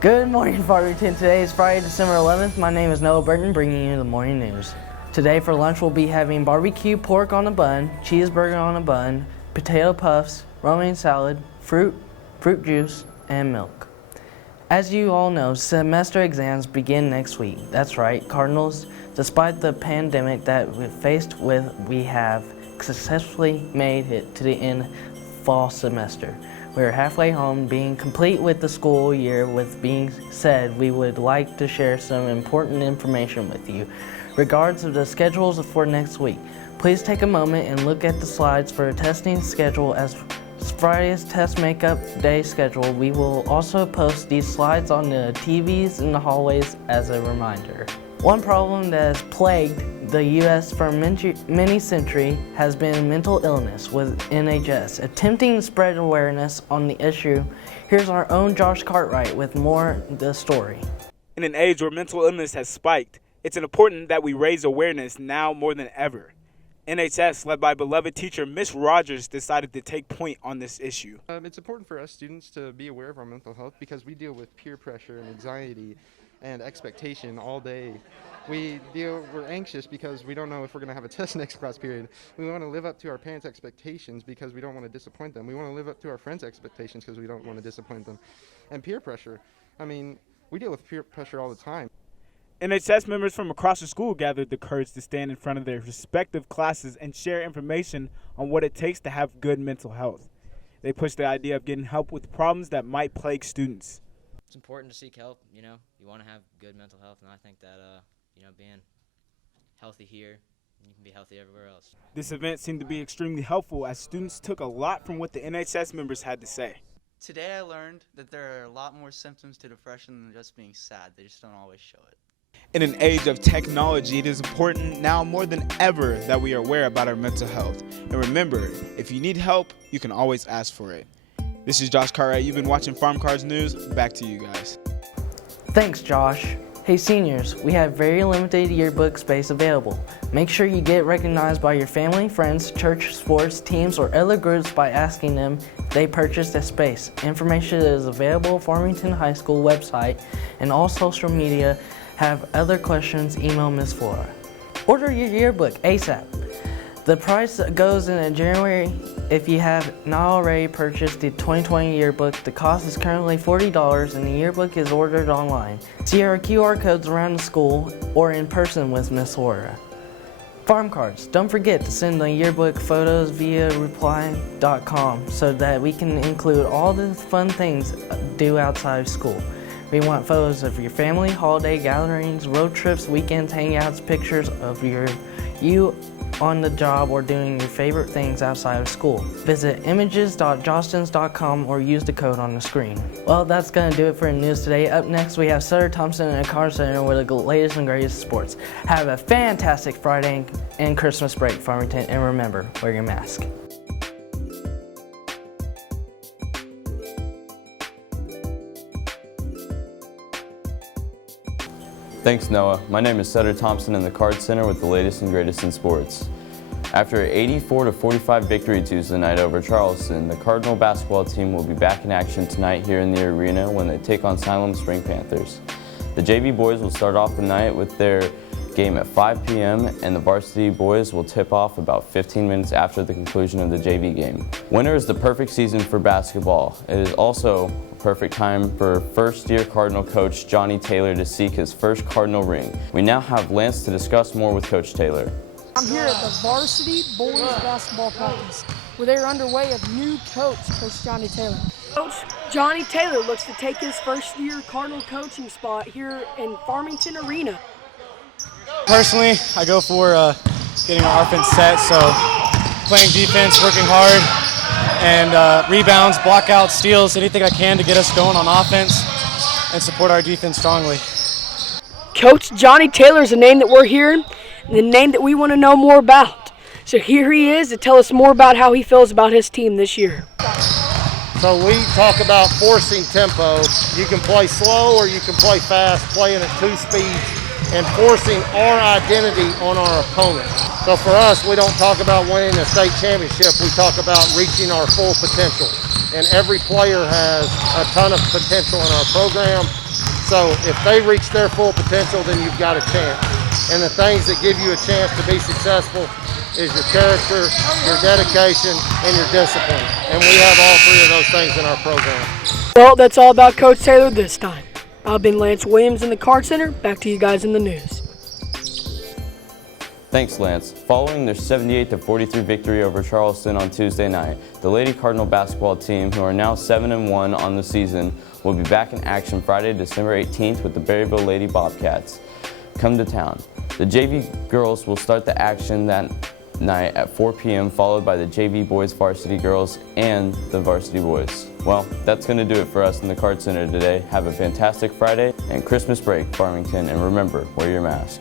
Good morning, Farmington. Today is Friday, December 11th. My name is Noah Burton, bringing you the morning news. Today for lunch, we'll be having barbecue pork on a bun, cheeseburger on a bun, potato puffs, romaine salad, fruit juice, and milk. As you all know, semester exams begin next week. That's right, Cardinals, despite the pandemic that we faced with, we have successfully made it to the end fall semester. We're halfway home, being complete with the school year. With being said, we would like to share some important information with you. Regards of the schedules for next week, please take a moment and look at the slides for a testing schedule as Friday's test makeup day schedule. We will also post these slides on the TVs in the hallways as a reminder. One problem that has plagued the U.S. for many centuries has been mental illness, with NHS attempting to spread awareness on the issue. Here's our own Josh Cartwright with more of the story. In an age where mental illness has spiked, it's important that we raise awareness now more than ever. NHS, led by beloved teacher Miss Rogers, decided to take point on this issue. It's important for us students to be aware of our mental health because we deal with peer pressure and anxiety and expectation all day. We're anxious because we don't know if we're going to have a test next class period. We want to live up to our parents' expectations because we don't want to disappoint them. We want to live up to our friends' expectations because we don't want to disappoint them. And peer pressure. We deal with peer pressure all the time. NHS members from across the school gathered the courage to stand in front of their respective classes and share information on what it takes to have good mental health. They pushed the idea of getting help with problems that might plague students. It's important to seek help. You want to have good mental health, and I think that being healthy here, you can be healthy everywhere else. This event seemed to be extremely helpful as students took a lot from what the NHS members had to say. Today I learned that there are a lot more symptoms to depression than just being sad. They just don't always show it. In an age of technology, it is important now more than ever that we are aware about our mental health. And remember, if you need help, you can always ask for it. This is Josh Cartwright. You've been watching Farm Cards News. Back to you guys. Thanks, Josh. Hey seniors, we have very limited yearbook space available. Make sure you get recognized by your family, friends, church, sports, teams, or other groups by asking them if they purchased a space. Information is available on Farmington High School website and all social media. Have other questions, email Ms. Flora. Order your yearbook ASAP. The price goes in January. If you have not already purchased the 2020 yearbook, the cost is currently $40 and the yearbook is ordered online. See our QR codes around the school or in person with Ms. Flora. Farm cards. Don't forget to send the yearbook photos via reply.com so that we can include all the fun things do outside of school. We want photos of your family, holiday gatherings, road trips, weekends, hangouts, pictures of you on the job or doing your favorite things outside of school. Visit images.jostens.com or use the code on the screen. Well, that's going to do it for the news today. Up next, we have Sutter Thompson and Card Center with the latest and greatest sports. Have a fantastic Friday and Christmas break, Farmington, and remember, wear your mask. Thanks, Noah. My name is Sutter Thompson in the Card Center with the latest and greatest in sports. After an 84-45 victory Tuesday night over Charleston, the Cardinal basketball team will be back in action tonight here in the arena when they take on Salem Spring Panthers. The JV boys will start off the night with their game at 5 p.m. and the varsity boys will tip off about 15 minutes after the conclusion of the JV game. Winter is the perfect season for basketball. It is also a perfect time for first-year Cardinal coach Johnny Taylor to seek his first Cardinal ring. We now have Lance to discuss more with Coach Taylor. I'm here at the varsity boys basketball practice where they're underway of new coach Johnny Taylor. Coach Johnny Taylor looks to take his first-year Cardinal coaching spot here in Farmington Arena. Personally, I go for getting our offense set, so playing defense, working hard, and rebounds, blockouts, steals, anything I can to get us going on offense and support our defense strongly. Coach Johnny Taylor is a name that we're hearing and the name that we want to know more about. So here he is to tell us more about how he feels about his team this year. So we talk about forcing tempo. You can play slow or you can play fast, playing at 2 speeds and forcing our identity on our opponent. So for us, we don't talk about winning a state championship. We talk about reaching our full potential. And every player has a ton of potential in our program, So if they reach their full potential, then you've got a chance. And the things that give you a chance to be successful is your character, your dedication, and your discipline. And we have all three of those things in our program. Well, that's all about Coach Taylor this time. I've been Lance Williams in the Card Center. Back to you guys in the news. Thanks, Lance. Following their 78-43 victory over Charleston on Tuesday night, the Lady Cardinal basketball team, who are now 7-1 on the season, will be back in action Friday, December 18th with the Berryville Lady Bobcats. Come to town. The JV girls will start the action that night at 4 p.m., followed by the JV boys varsity girls and the varsity boys. Well, that's going to do it for us in the Card Center today. Have a fantastic Friday and Christmas break, Farmington, and remember, wear your mask.